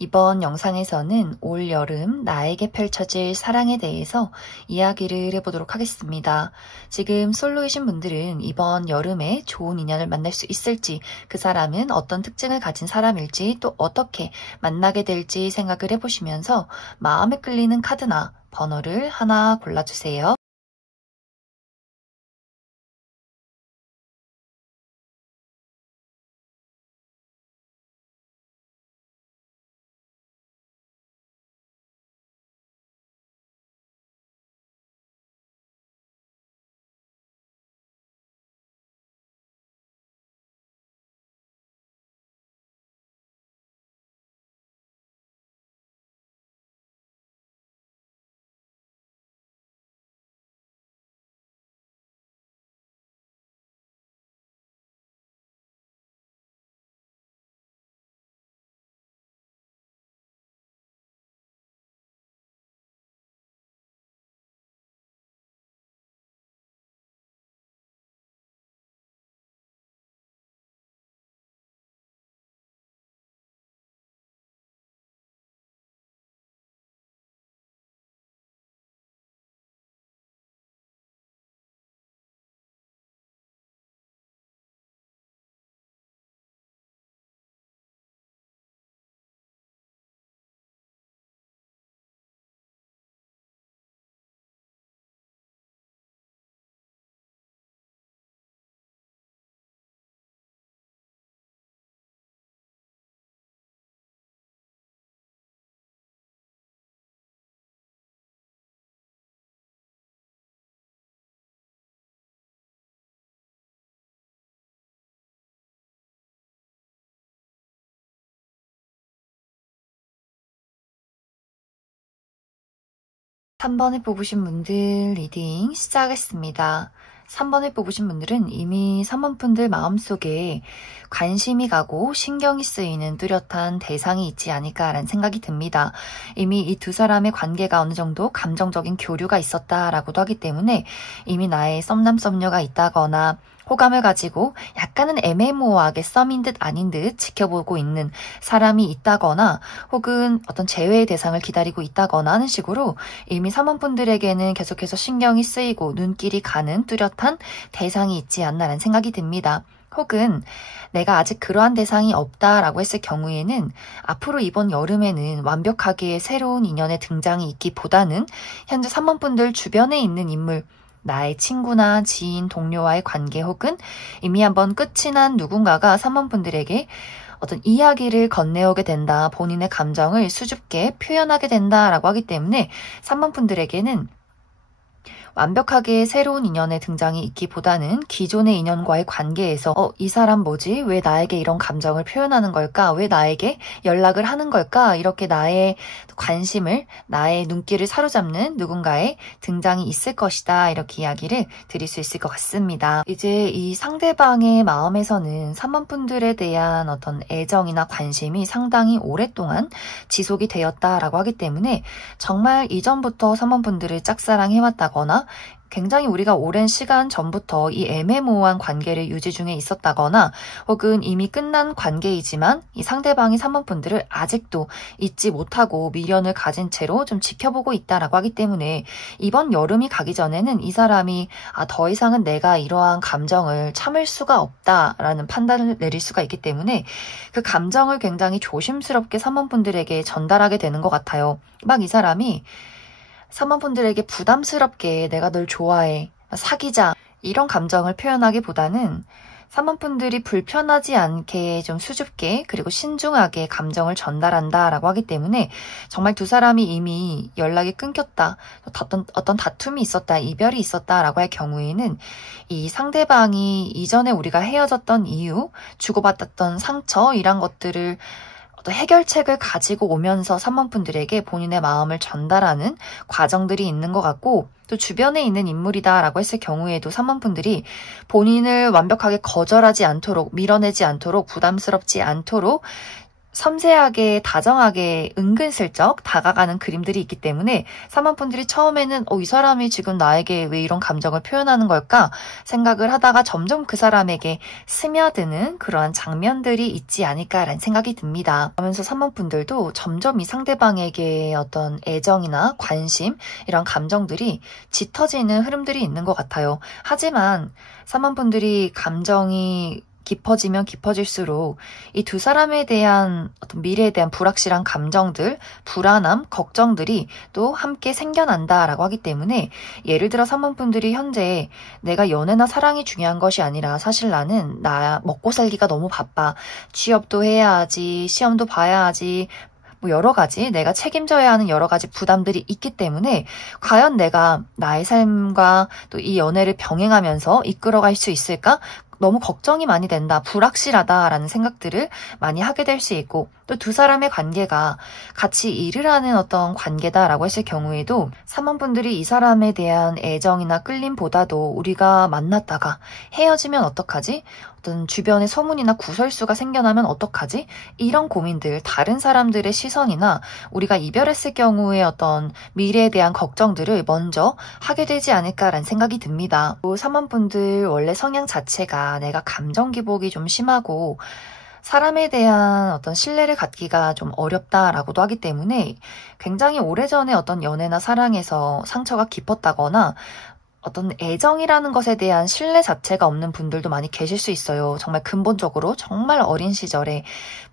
이번 영상에서는 올 여름 나에게 펼쳐질 사랑에 대해서 이야기를 해보도록 하겠습니다. 지금 솔로이신 분들은 이번 여름에 좋은 인연을 만날 수 있을지, 그 사람은 어떤 특징을 가진 사람일지, 또 어떻게 만나게 될지 생각을 해보시면서 마음에 끌리는 카드나 번호를 하나 골라주세요. 삼 번을 뽑으신 분들 리딩 시작하겠습니다. 3번을 뽑으신 분들은 이미 3번 분들 마음속에 관심이 가고 신경이 쓰이는 뚜렷한 대상이 있지 않을까라는 생각이 듭니다. 이미 이 두 사람의 관계가 어느 정도 감정적인 교류가 있었다라고도 하기 때문에 이미 나의 썸남 썸녀가 있다거나 호감을 가지고 약간은 애매모호하게 썸인 듯 아닌 듯 지켜보고 있는 사람이 있다거나 혹은 어떤 재회의 대상을 기다리고 있다거나 하는 식으로 이미 3번 분들에게는 계속해서 신경이 쓰이고 눈길이 가는 뚜렷한 대상이 있지 않나라는 생각이 듭니다. 혹은 내가 아직 그러한 대상이 없다라고 했을 경우에는 앞으로 이번 여름에는 완벽하게 새로운 인연의 등장이 있기보다는 현재 3번 분들 주변에 있는 인물, 나의 친구나 지인, 동료와의 관계 혹은 이미 한번 끝이 난 누군가가 3번 분들에게 어떤 이야기를 건네오게 된다, 본인의 감정을 수줍게 표현하게 된다라고 하기 때문에 3번 분들에게는 완벽하게 새로운 인연의 등장이 있기보다는 기존의 인연과의 관계에서 이 사람 뭐지? 왜 나에게 이런 감정을 표현하는 걸까? 왜 나에게 연락을 하는 걸까? 이렇게 나의 관심을, 나의 눈길을 사로잡는 누군가의 등장이 있을 것이다. 이렇게 이야기를 드릴 수 있을 것 같습니다. 이제 이 상대방의 마음에서는 3번 분들에 대한 어떤 애정이나 관심이 상당히 오랫동안 지속이 되었다라고 하기 때문에 정말 이전부터 3번 분들을 짝사랑해왔다거나 굉장히 우리가 오랜 시간 전부터 이 애매모호한 관계를 유지 중에 있었다거나 혹은 이미 끝난 관계이지만 이 상대방이 3번 분들을 아직도 잊지 못하고 미련을 가진 채로 좀 지켜보고 있다라고 하기 때문에 이번 여름이 가기 전에는 이 사람이 더 이상은 내가 이러한 감정을 참을 수가 없다라는 판단을 내릴 수가 있기 때문에 그 감정을 굉장히 조심스럽게 3번 분들에게 전달하게 되는 것 같아요. 막 이 사람이 3번 분들에게 부담스럽게 내가 널 좋아해, 사귀자 이런 감정을 표현하기보다는 3번 분들이 불편하지 않게 좀 수줍게 그리고 신중하게 감정을 전달한다라고 하기 때문에 정말 두 사람이 이미 연락이 끊겼다, 어떤 다툼이 있었다, 이별이 있었다라고 할 경우에는 이 상대방이 이전에 우리가 헤어졌던 이유, 주고받았던 상처 이런 것들을 어떤 해결책을 가지고 오면서 3번 분들에게 본인의 마음을 전달하는 과정들이 있는 것 같고 또 주변에 있는 인물이다라고 했을 경우에도 3번 분들이 본인을 완벽하게 거절하지 않도록 밀어내지 않도록 부담스럽지 않도록 섬세하게 다정하게 은근슬쩍 다가가는 그림들이 있기 때문에 3번 분들이 처음에는 이 사람이 지금 나에게 왜 이런 감정을 표현하는 걸까 생각을 하다가 점점 그 사람에게 스며드는 그러한 장면들이 있지 않을까라는 생각이 듭니다. 그러면서 3번 분들도 점점 이 상대방에게 어떤 애정이나 관심 이런 감정들이 짙어지는 흐름들이 있는 것 같아요. 하지만 3번 분들이 감정이 깊어지면 깊어질수록 이 두 사람에 대한 어떤 미래에 대한 불확실한 감정들, 불안함, 걱정들이 또 함께 생겨난다라고 하기 때문에 예를 들어 3번 분들이 현재 내가 연애나 사랑이 중요한 것이 아니라 사실 나는 나 먹고 살기가 너무 바빠. 취업도 해야 하지, 시험도 봐야 하지, 뭐 여러 가지 내가 책임져야 하는 여러 가지 부담들이 있기 때문에 과연 내가 나의 삶과 또 이 연애를 병행하면서 이끌어갈 수 있을까? 너무 걱정이 많이 된다, 불확실하다라는 생각들을 많이 하게 될 수 있고 또 두 사람의 관계가 같이 일을 하는 어떤 관계다라고 했을 경우에도 3번 분들이 이 사람에 대한 애정이나 끌림보다도 우리가 만났다가 헤어지면 어떡하지? 어떤 주변에 소문이나 구설수가 생겨나면 어떡하지? 이런 고민들, 다른 사람들의 시선이나 우리가 이별했을 경우에 어떤 미래에 대한 걱정들을 먼저 하게 되지 않을까라는 생각이 듭니다. 또 3번 분들 원래 성향 자체가 내가 감정 기복이 좀 심하고 사람에 대한 어떤 신뢰를 갖기가 좀 어렵다라고도 하기 때문에 굉장히 오래전에 어떤 연애나 사랑에서 상처가 깊었다거나 어떤 애정이라는 것에 대한 신뢰 자체가 없는 분들도 많이 계실 수 있어요. 정말 근본적으로 정말 어린 시절에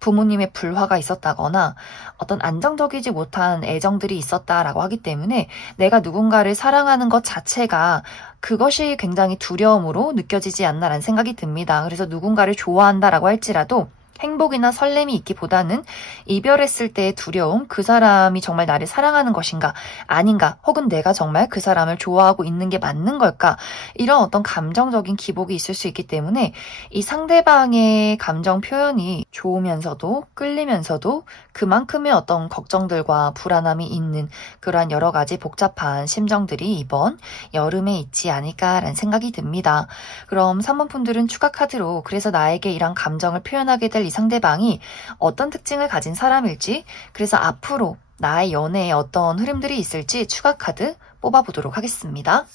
부모님의 불화가 있었다거나 어떤 안정적이지 못한 애정들이 있었다라고 하기 때문에 내가 누군가를 사랑하는 것 자체가 그것이 굉장히 두려움으로 느껴지지 않나라는 생각이 듭니다. 그래서 누군가를 좋아한다라고 할지라도 행복이나 설렘이 있기보다는 이별했을 때의 두려움, 그 사람이 정말 나를 사랑하는 것인가 아닌가, 혹은 내가 정말 그 사람을 좋아하고 있는 게 맞는 걸까, 이런 어떤 감정적인 기복이 있을 수 있기 때문에 이 상대방의 감정 표현이 좋으면서도 끌리면서도 그만큼의 어떤 걱정들과 불안함이 있는 그러한 여러 가지 복잡한 심정들이 이번 여름에 있지 않을까라는 생각이 듭니다. 그럼 3번 분들은 추가 카드로 그래서 나에게 이런 감정을 표현하게 될 이 상대방이 어떤 특징을 가진 사람일지, 그래서 앞으로 나의 연애에 어떤 흐름들이 있을지 추가 카드 뽑아보도록 하겠습니다.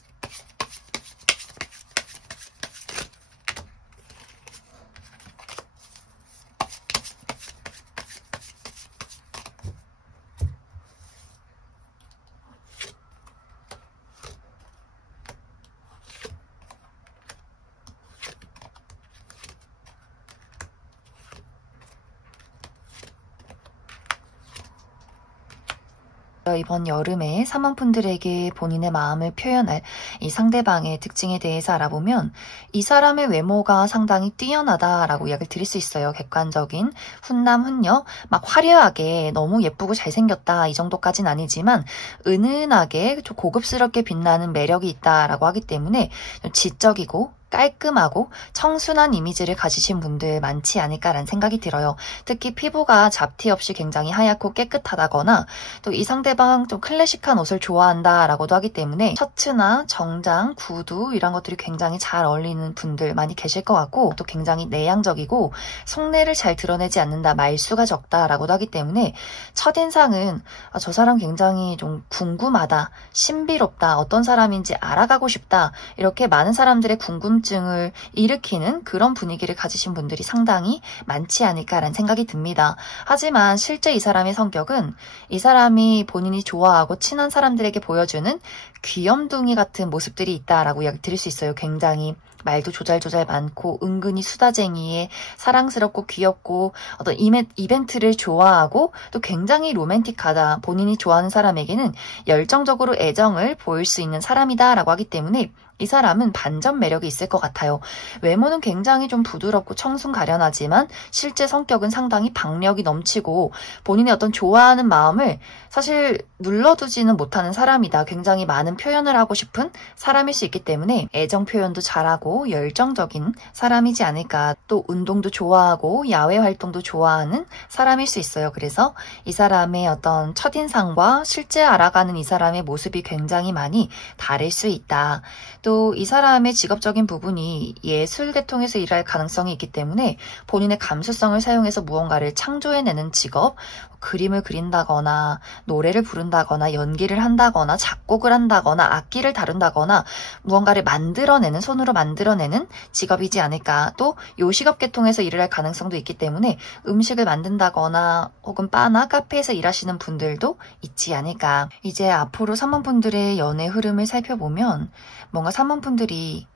이번 여름에 3번 분들에게 본인의 마음을 표현할 이 상대방의 특징에 대해서 알아보면 이 사람의 외모가 상당히 뛰어나다라고 이야기를 드릴 수 있어요. 객관적인 훈남 훈녀, 막 화려하게 너무 예쁘고 잘생겼다 이 정도까지는 아니지만 은은하게 좀 고급스럽게 빛나는 매력이 있다라고 하기 때문에 좀 지적이고 깔끔하고 청순한 이미지를 가지신 분들 많지 않을까라는 생각이 들어요. 특히 피부가 잡티 없이 굉장히 하얗고 깨끗하다거나 또 이 상대방 좀 클래식한 옷을 좋아한다라고도 하기 때문에 셔츠나 정장, 구두 이런 것들이 굉장히 잘 어울리는 분들 많이 계실 것 같고 또 굉장히 내향적이고 속내를 잘 드러내지 않는다, 말수가 적다라고도 하기 때문에 첫인상은 저 사람 굉장히 좀 궁금하다, 신비롭다, 어떤 사람인지 알아가고 싶다, 이렇게 많은 사람들의 궁금증을 일으키는 그런 분위기를 가지신 분들이 상당히 많지 않을까라는 생각이 듭니다. 하지만 실제 이 사람의 성격은 이 사람이 본인이 좋아하고 친한 사람들에게 보여주는 귀염둥이 같은 모습들이 있다라고 이야기 드릴 수 있어요. 굉장히 말도 조잘조잘 많고 은근히 수다쟁이에 사랑스럽고 귀엽고 어떤 이벤트를 좋아하고 또 굉장히 로맨틱하다, 본인이 좋아하는 사람에게는 열정적으로 애정을 보일 수 있는 사람이다 라고 하기 때문에 이 사람은 반전 매력이 있을 것 같아요. 외모는 굉장히 좀 부드럽고 청순 가련하지만 실제 성격은 상당히 박력이 넘치고 본인의 어떤 좋아하는 마음을 사실 눌러두지는 못하는 사람이다. 굉장히 많은 표현을 하고 싶은 사람일 수 있기 때문에 애정 표현도 잘하고 열정적인 사람이지 않을까. 또 운동도 좋아하고 야외 활동도 좋아하는 사람일 수 있어요. 그래서 이 사람의 어떤 첫인상과 실제 알아가는 이 사람의 모습이 굉장히 많이 다를 수 있다. 또 이 사람의 직업적인 부분이 예술 계통에서 일할 가능성이 있기 때문에 본인의 감수성을 사용해서 무언가를 창조해내는 직업, 그림을 그린다거나 노래를 부른다거나 연기를 한다거나 작곡을 한다거나 악기를 다룬다거나 무언가를 만들어내는, 손으로 만들어내는 직업이지 않을까. 또 요식업 계통에서 일을 할 가능성도 있기 때문에 음식을 만든다거나 혹은 바나 카페에서 일하시는 분들도 있지 않을까. 이제 앞으로 3번 분들의 연애 흐름을 살펴보면 뭔가 3번 분들이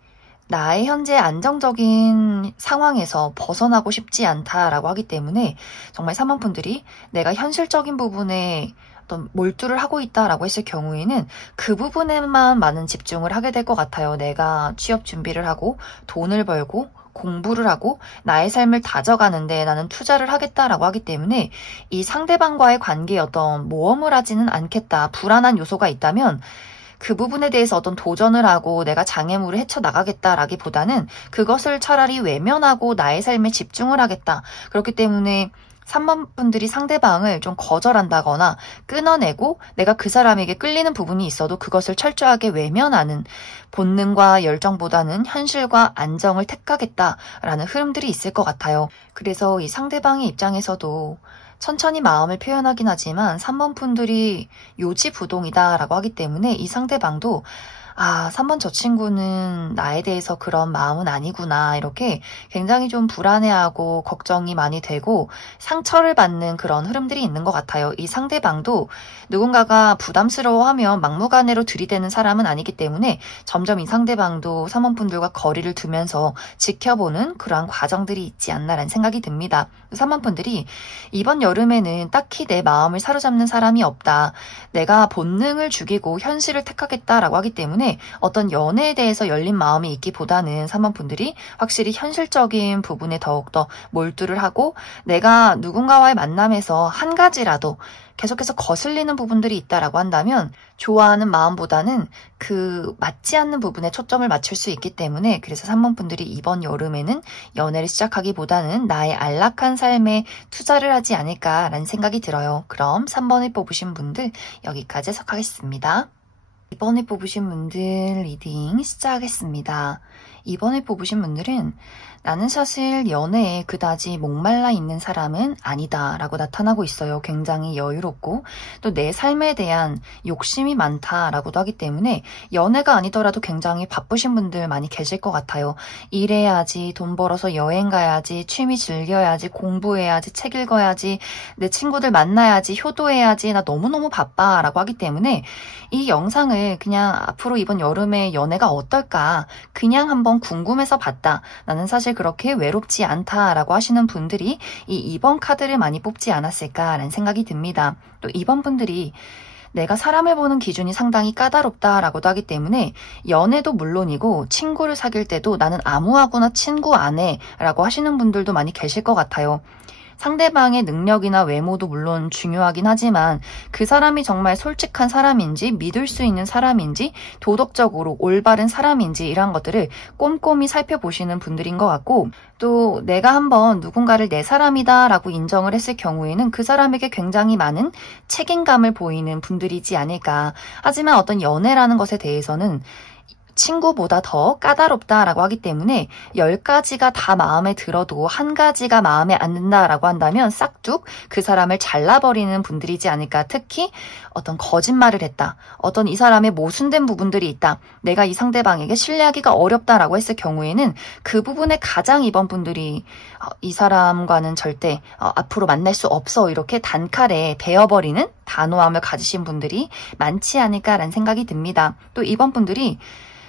나의 현재 안정적인 상황에서 벗어나고 싶지 않다라고 하기 때문에 정말 3번 분들이 내가 현실적인 부분에 어떤 몰두를 하고 있다라고 했을 경우에는 그 부분에만 많은 집중을 하게 될 것 같아요. 내가 취업 준비를 하고 돈을 벌고 공부를 하고 나의 삶을 다져가는데 나는 투자를 하겠다라고 하기 때문에 이 상대방과의 관계에 어떤 모험을 하지는 않겠다. 불안한 요소가 있다면 그 부분에 대해서 어떤 도전을 하고 내가 장애물을 헤쳐나가겠다라기보다는 그것을 차라리 외면하고 나의 삶에 집중을 하겠다. 그렇기 때문에 3번 분들이 상대방을 좀 거절한다거나 끊어내고 내가 그 사람에게 끌리는 부분이 있어도 그것을 철저하게 외면하는 본능과 열정보다는 현실과 안정을 택하겠다라는 흐름들이 있을 것 같아요. 그래서 이 상대방의 입장에서도 천천히 마음을 표현하긴 하지만 3번 분들이 요지부동이다라고 하기 때문에 이 상대방도 3번 저 친구는 나에 대해서 그런 마음은 아니구나. 이렇게 굉장히 좀 불안해하고 걱정이 많이 되고 상처를 받는 그런 흐름들이 있는 것 같아요. 이 상대방도 누군가가 부담스러워하면 막무가내로 들이대는 사람은 아니기 때문에 점점 이 상대방도 3번 분들과 거리를 두면서 지켜보는 그러한 과정들이 있지 않나라는 생각이 듭니다. 3번 분들이 이번 여름에는 딱히 내 마음을 사로잡는 사람이 없다. 내가 본능을 죽이고 현실을 택하겠다라고 하기 때문에 어떤 연애에 대해서 열린 마음이 있기보다는 3번 분들이 확실히 현실적인 부분에 더욱더 몰두를 하고 내가 누군가와의 만남에서 한 가지라도 계속해서 거슬리는 부분들이 있다라고 한다면 좋아하는 마음보다는 그 맞지 않는 부분에 초점을 맞출 수 있기 때문에 그래서 3번 분들이 이번 여름에는 연애를 시작하기보다는 나의 안락한 삶에 투자를 하지 않을까라는 생각이 들어요. 그럼 3번을 뽑으신 분들 여기까지 해석하겠습니다. 2번을 뽑으신 분들 리딩 시작하겠습니다. 2번을 뽑으신 분들은 나는 사실 연애에 그다지 목말라 있는 사람은 아니다 라고 나타나고 있어요. 굉장히 여유롭고 또 내 삶에 대한 욕심이 많다라고도 하기 때문에 연애가 아니더라도 굉장히 바쁘신 분들 많이 계실 것 같아요. 일해야지, 돈 벌어서 여행 가야지, 취미 즐겨야지, 공부해야지, 책 읽어야지, 내 친구들 만나야지, 효도해야지, 나 너무너무 바빠 라고 하기 때문에 이 영상을 그냥 앞으로 이번 여름에 연애가 어떨까 그냥 한번 궁금해서 봤다. 나는 사실 그렇게 외롭지 않다라고 하시는 분들이 이 2번 카드를 많이 뽑지 않았을까라는 생각이 듭니다. 또 2번 분들이 내가 사람을 보는 기준이 상당히 까다롭다라고도 하기 때문에 연애도 물론이고 친구를 사귈 때도 나는 아무하고나 친구 안 해라고 하시는 분들도 많이 계실 것 같아요. 상대방의 능력이나 외모도 물론 중요하긴 하지만 그 사람이 정말 솔직한 사람인지 믿을 수 있는 사람인지 도덕적으로 올바른 사람인지 이런 것들을 꼼꼼히 살펴보시는 분들인 것 같고 또 내가 한번 누군가를 내 사람이다 라고 인정을 했을 경우에는 그 사람에게 굉장히 많은 책임감을 보이는 분들이지 않을까. 하지만 어떤 연애라는 것에 대해서는 친구보다 더 까다롭다라고 하기 때문에 10가지가 다 마음에 들어도 한 가지가 마음에 안 든다라고 한다면 싹둑 그 사람을 잘라버리는 분들이지 않을까. 특히 어떤 거짓말을 했다. 어떤 이 사람의 모순된 부분들이 있다. 내가 이 상대방에게 신뢰하기가 어렵다라고 했을 경우에는 그 부분에 가장 이번 분들이 이 사람과는 절대 앞으로 만날 수 없어 이렇게 단칼에 베어버리는 단호함을 가지신 분들이 많지 않을까라는 생각이 듭니다. 또 이번 분들이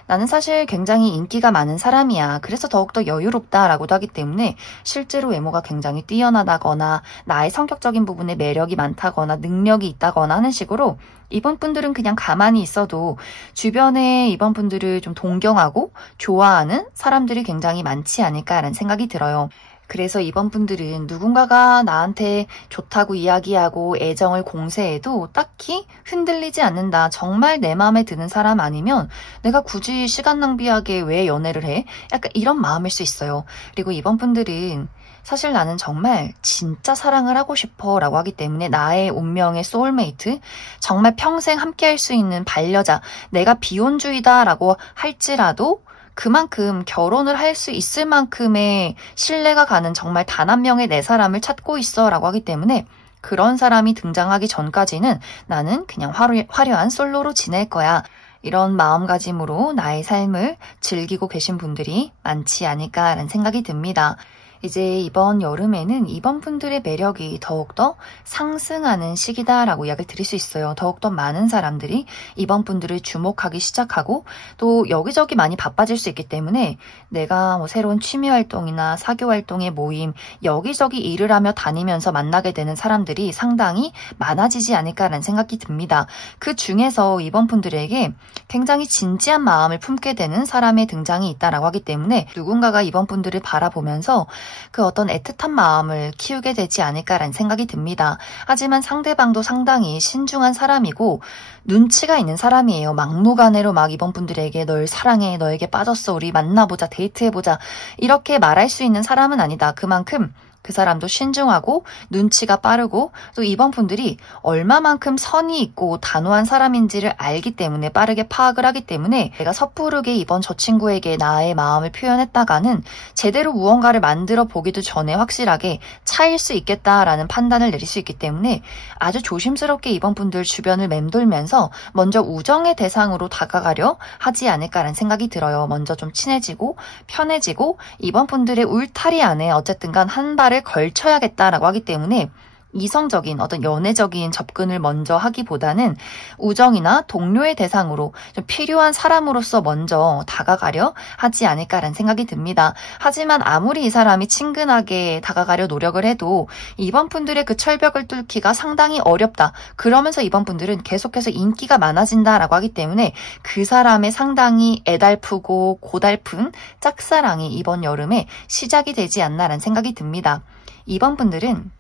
나는 사실 굉장히 인기가 많은 사람이야. 그래서 더욱더 여유롭다라고도 하기 때문에 실제로 외모가 굉장히 뛰어나다거나 나의 성격적인 부분에 매력이 많다거나 능력이 있다거나 하는 식으로 이번 분들은 그냥 가만히 있어도 주변에 이번 분들을 좀 동경하고 좋아하는 사람들이 굉장히 많지 않을까라는 생각이 들어요. 그래서 이번 분들은 누군가가 나한테 좋다고 이야기하고 애정을 공세해도 딱히 흔들리지 않는다. 정말 내 마음에 드는 사람 아니면 내가 굳이 시간 낭비하게 왜 연애를 해? 약간 이런 마음일 수 있어요. 그리고 이번 분들은 사실 나는 정말 진짜 사랑을 하고 싶어 라고 하기 때문에 나의 운명의 소울메이트, 정말 평생 함께할 수 있는 반려자, 내가 비혼주의다 라고 할지라도 그만큼 결혼을 할 수 있을 만큼의 신뢰가 가는 정말 단 한 명의 내 사람을 찾고 있어 라고 하기 때문에 그런 사람이 등장하기 전까지는 나는 그냥 화려한 솔로로 지낼 거야. 이런 마음가짐으로 나의 삶을 즐기고 계신 분들이 많지 않을까라는 생각이 듭니다. 이제 이번 여름에는 이번 분들의 매력이 더욱더 상승하는 시기다라고 이야기를 드릴 수 있어요. 더욱더 많은 사람들이 이번 분들을 주목하기 시작하고 또 여기저기 많이 바빠질 수 있기 때문에 내가 뭐 새로운 취미활동이나 사교활동의 모임, 여기저기 일을 하며 다니면서 만나게 되는 사람들이 상당히 많아지지 않을까라는 생각이 듭니다. 그 중에서 이번 분들에게 굉장히 진지한 마음을 품게 되는 사람의 등장이 있다라고 하기 때문에 누군가가 이번 분들을 바라보면서 그 어떤 애틋한 마음을 키우게 되지 않을까라는 생각이 듭니다. 하지만 상대방도 상당히 신중한 사람이고 눈치가 있는 사람이에요. 막무가내로 막 이번 분들에게 널 사랑해, 너에게 빠졌어, 우리 만나보자, 데이트해보자 이렇게 말할 수 있는 사람은 아니다. 그만큼 그 사람도 신중하고 눈치가 빠르고 또 이번 분들이 얼마만큼 선이 있고 단호한 사람인지를 알기 때문에 빠르게 파악을 하기 때문에 내가 섣부르게 이번 저 친구에게 나의 마음을 표현했다가는 제대로 무언가를 만들어 보기도 전에 확실하게 차일 수 있겠다라는 판단을 내릴 수 있기 때문에 아주 조심스럽게 이번 분들 주변을 맴돌면서 먼저 우정의 대상으로 다가가려 하지 않을까라는 생각이 들어요. 먼저 좀 친해지고 편해지고 이번 분들의 울타리 안에 어쨌든 간 한 발을 걸쳐야겠다라고 하기 때문에 이성적인 어떤 연애적인 접근을 먼저 하기보다는 우정이나 동료의 대상으로 좀 필요한 사람으로서 먼저 다가가려 하지 않을까라는 생각이 듭니다. 하지만 아무리 이 사람이 친근하게 다가가려 노력을 해도 이번 분들의 그 철벽을 뚫기가 상당히 어렵다. 그러면서 이번 분들은 계속해서 인기가 많아진다라고 하기 때문에 그 사람의 상당히 애달프고 고달픈 짝사랑이 이번 여름에 시작이 되지 않나라는 생각이 듭니다. 이번 분들은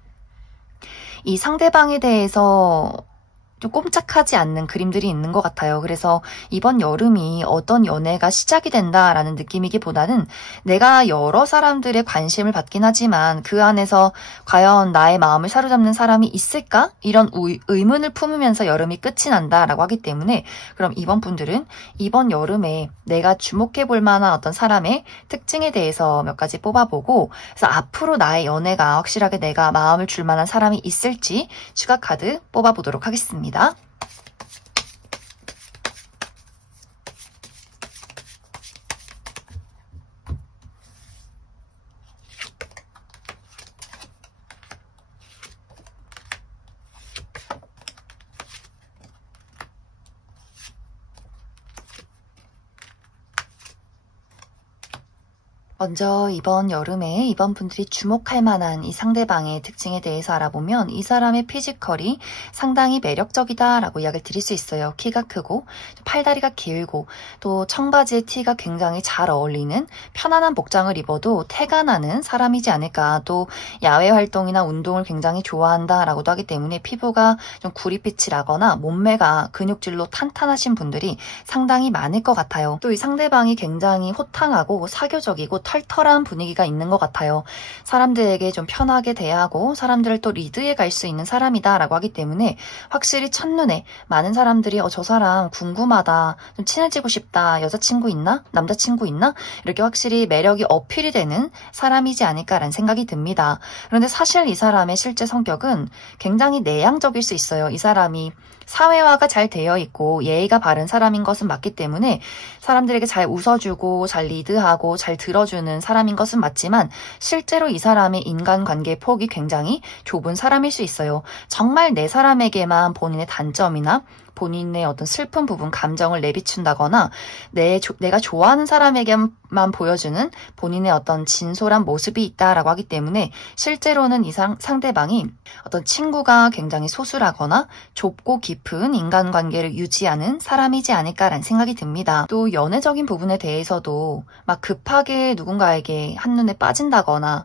이 상대방에 대해서 좀 꼼짝하지 않는 그림들이 있는 것 같아요. 그래서 이번 여름이 어떤 연애가 시작이 된다라는 느낌이기보다는 내가 여러 사람들의 관심을 받긴 하지만 그 안에서 과연 나의 마음을 사로잡는 사람이 있을까? 이런 의문을 품으면서 여름이 끝이 난다라고 하기 때문에 그럼 이번 분들은 이번 여름에 내가 주목해 볼 만한 어떤 사람의 특징에 대해서 몇 가지 뽑아보고 그래서 앞으로 나의 연애가 확실하게 내가 마음을 줄 만한 사람이 있을지 추가 카드 뽑아보도록 하겠습니다. 먼저 이번 여름에 이번 분들이 주목할 만한 이 상대방의 특징에 대해서 알아보면 이 사람의 피지컬이 상당히 매력적이다라고 이야기를 드릴 수 있어요. 키가 크고 팔다리가 길고 또 청바지에 티가 굉장히 잘 어울리는 편안한 복장을 입어도 태가 나는 사람이지 않을까. 또 야외 활동이나 운동을 굉장히 좋아한다라고도 하기 때문에 피부가 좀 구릿빛이 나거나 몸매가 근육질로 탄탄하신 분들이 상당히 많을 것 같아요. 또 이 상대방이 굉장히 호탕하고 사교적이고 털털한 분위기가 있는 것 같아요. 사람들에게 좀 편하게 대하고 사람들을 또 리드해 갈 수 있는 사람이다라고 하기 때문에 확실히 첫눈에 많은 사람들이 저 사람 궁금하다, 좀 친해지고 싶다, 여자친구 있나? 남자친구 있나? 이렇게 확실히 매력이 어필이 되는 사람이지 않을까라는 생각이 듭니다. 그런데 사실 이 사람의 실제 성격은 굉장히 내향적일 수 있어요. 이 사람이 사회화가 잘 되어 있고 예의가 바른 사람인 것은 맞기 때문에 사람들에게 잘 웃어주고 잘 리드하고 잘 들어주는 사람인 것은 맞지만 실제로 이 사람의 인간관계 폭이 굉장히 좁은 사람일 수 있어요. 정말 내 사람에게만 본인의 단점이나 본인의 어떤 슬픈 부분, 감정을 내비춘다거나 내가 좋아하는 사람에게만 보여주는 본인의 어떤 진솔한 모습이 있다라고 하기 때문에 실제로는 이 상대방이 어떤 친구가 굉장히 소수라거나 좁고 깊은 인간관계를 유지하는 사람이지 않을까라는 생각이 듭니다. 또 연애적인 부분에 대해서도 막 급하게 누군가에게 한눈에 빠진다거나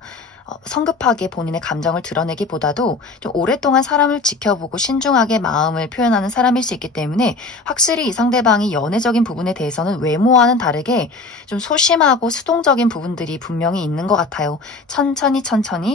성급하게 본인의 감정을 드러내기보다도 좀 오랫동안 사람을 지켜보고 신중하게 마음을 표현하는 사람일 수 있기 때문에 확실히 이 상대방이 연애적인 부분에 대해서는 외모와는 다르게 좀 소심하고 수동적인 부분들이 분명히 있는 것 같아요. 천천히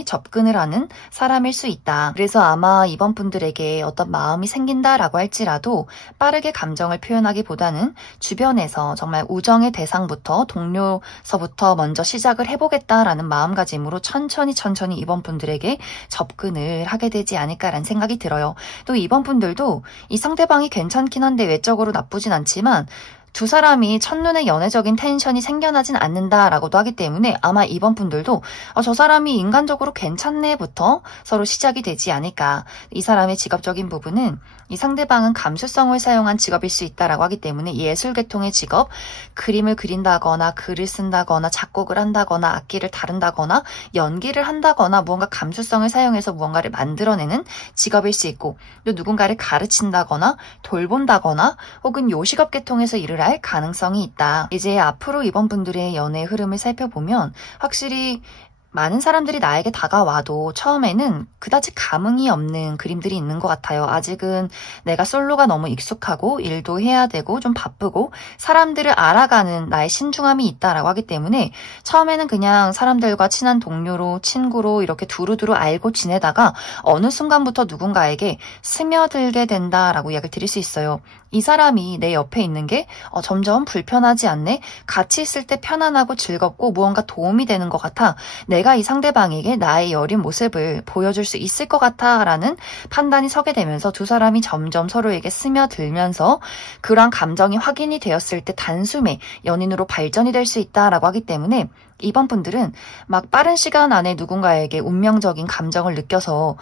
접근을 하는 사람일 수 있다. 그래서 아마 이번 분들에게 어떤 마음이 생긴다라고 할지라도 빠르게 감정을 표현하기보다는 주변에서 정말 우정의 대상부터 동료서부터 먼저 시작을 해보겠다라는 마음가짐으로 천천히 이번 분들에게 접근을 하게 되지 않을까라는 생각이 들어요. 또 이번 분들도 이 상대방이 괜찮긴 한데 외적으로 나쁘진 않지만 두 사람이 첫눈에 연애적인 텐션이 생겨나진 않는다라고도 하기 때문에 아마 이번 분들도 저 사람이 인간적으로 괜찮네부터 서로 시작이 되지 않을까. 이 사람의 직업적인 부분은 이 상대방은 감수성을 사용한 직업일 수 있다라고 하기 때문에 예술 계통의 직업, 그림을 그린다거나 글을 쓴다거나 작곡을 한다거나 악기를 다룬다거나 연기를 한다거나 무언가 감수성을 사용해서 무언가를 만들어내는 직업일 수 있고 또 누군가를 가르친다거나 돌본다거나 혹은 요식업 계통에서 일을 할 가능성이 있다. 이제 앞으로 이번 분들의 연애 흐름을 살펴보면 확실히 많은 사람들이 나에게 다가와도 처음에는 그다지 감흥이 없는 그림들이 있는 것 같아요. 아직은 내가 솔로가 너무 익숙하고 일도 해야 되고 좀 바쁘고 사람들을 알아가는 나의 신중함이 있다라고 하기 때문에 처음에는 그냥 사람들과 친한 동료로 친구로 이렇게 두루두루 알고 지내다가 어느 순간부터 누군가에게 스며들게 된다라고 이야기를 드릴 수 있어요. 이 사람이 내 옆에 있는 게 점점 불편하지 않네? 같이 있을 때 편안하고 즐겁고 무언가 도움이 되는 것 같아. 내가 이 상대방에게 나의 여린 모습을 보여줄 수 있을 것 같아 라는 판단이 서게 되면서 두 사람이 점점 서로에게 스며들면서 그러한 감정이 확인이 되었을 때 단숨에 연인으로 발전이 될 수 있다라고 하기 때문에 이번 분들은 막 빠른 시간 안에 누군가에게 운명적인 감정을 느껴서